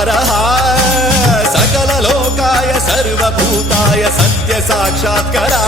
हरः सकल लोकाय सर्वभूताय सत्य साक्षात्करा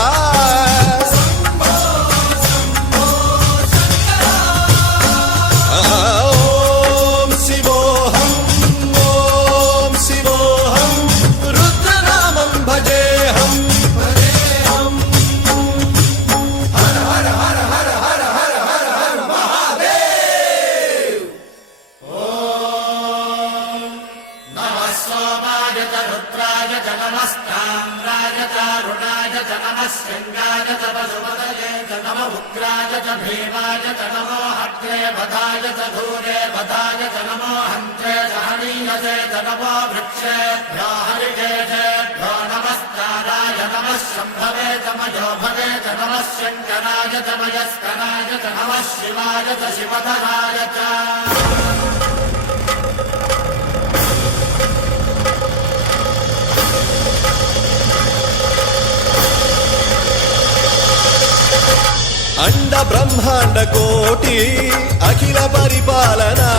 शृंगाय च पशुपतये च नम उग्राय च भीमाय च नमो हत्रे बधाय च धूरे बधाय च नमो हन्त्रे च हनीयसे च नमो वृक्षेभ्यो हरिकेशेभ्यो नमस्काराय नमः शम्भवे च मयोभवे च नमः शङ्कराय च मयस्कराय च नमः शिवाय च शिवधराय च अंड ब्रह्मांड कोटि अखिल परिपालना